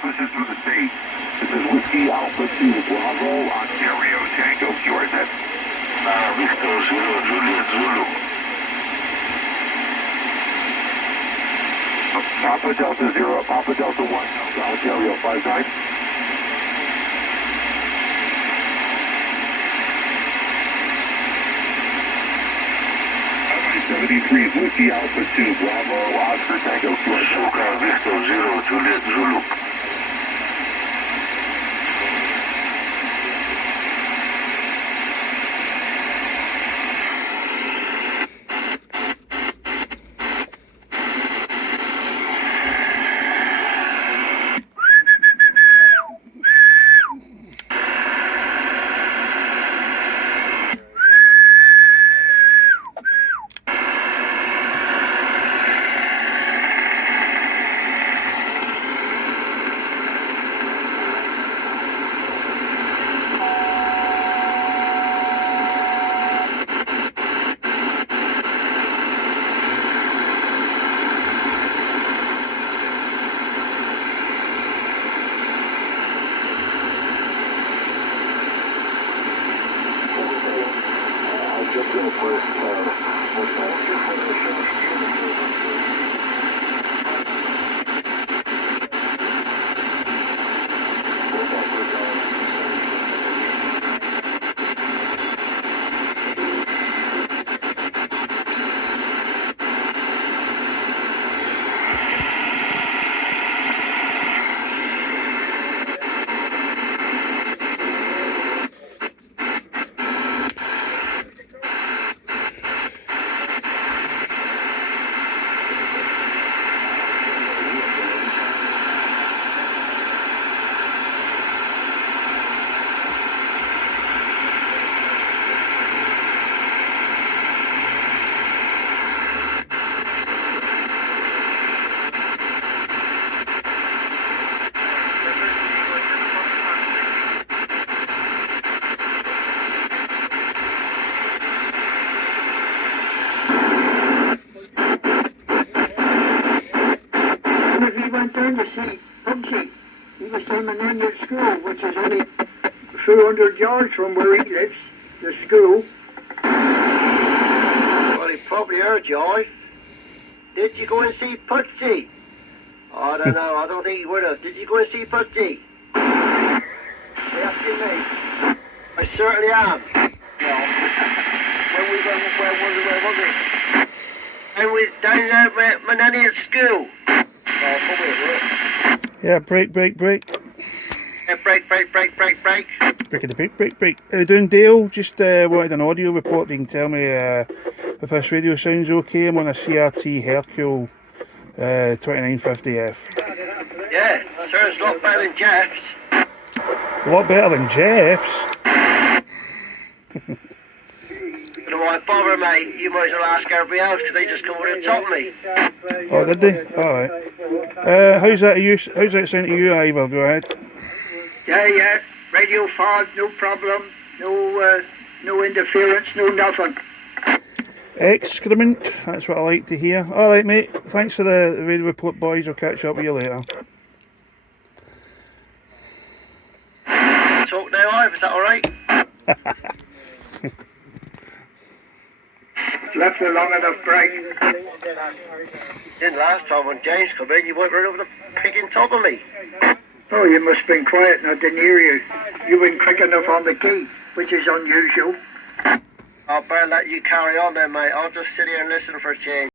This is for the state. This is Whiskey Alpha 2 Bravo, Ontario Tango QRZ. Victor Zulu, Juliet Zulu. Papa Delta 0, Papa Delta 1, Ontario 59. 73 is Whiskey Alpha 2 Bravo, Oscar Tango QRZ. Sugar, Victor Zulu, Juliet Zulu. He went down to see Pugsy. He was down in Annual School, which is only 200 yards from where he lives, the school. Well, he probably heard you, aye. Did you go and see Pugsy? I don't know, I don't think he would have. Did you go and see Pugsy? You're asking me? I certainly am. No. When we went, where was it? And we down there at my nanny at school. Oh, come here, look. Yeah, brake. Yeah, break. Break of the brake. How you doing, Dale? Just wanted an audio report. You can tell me if this radio sounds okay. I'm on a CRT Hercule B-2950F. Yeah, sure, it's a lot better than Jeff's. A lot better than Jeff's. You know why bother, mate? You might as well ask everybody else, because they just come over the top of me. Oh, did they? Alright. How's that sound to you, Ivor? Go ahead. Yeah, radio fog, no problem, no interference, no nothing. Excrement. That's what I like to hear. Alright, mate. Thanks for the radio report, boys. I'll catch up with you later. Talk now, Ive, is that alright? Left a long enough break. Didn't last time when James come in, you went right over the pig in top of me. Oh, you must have been quiet and I didn't hear you. You weren't quick enough on the key, which is unusual. I'll better let you carry on then, mate. I'll just sit here and listen for a change.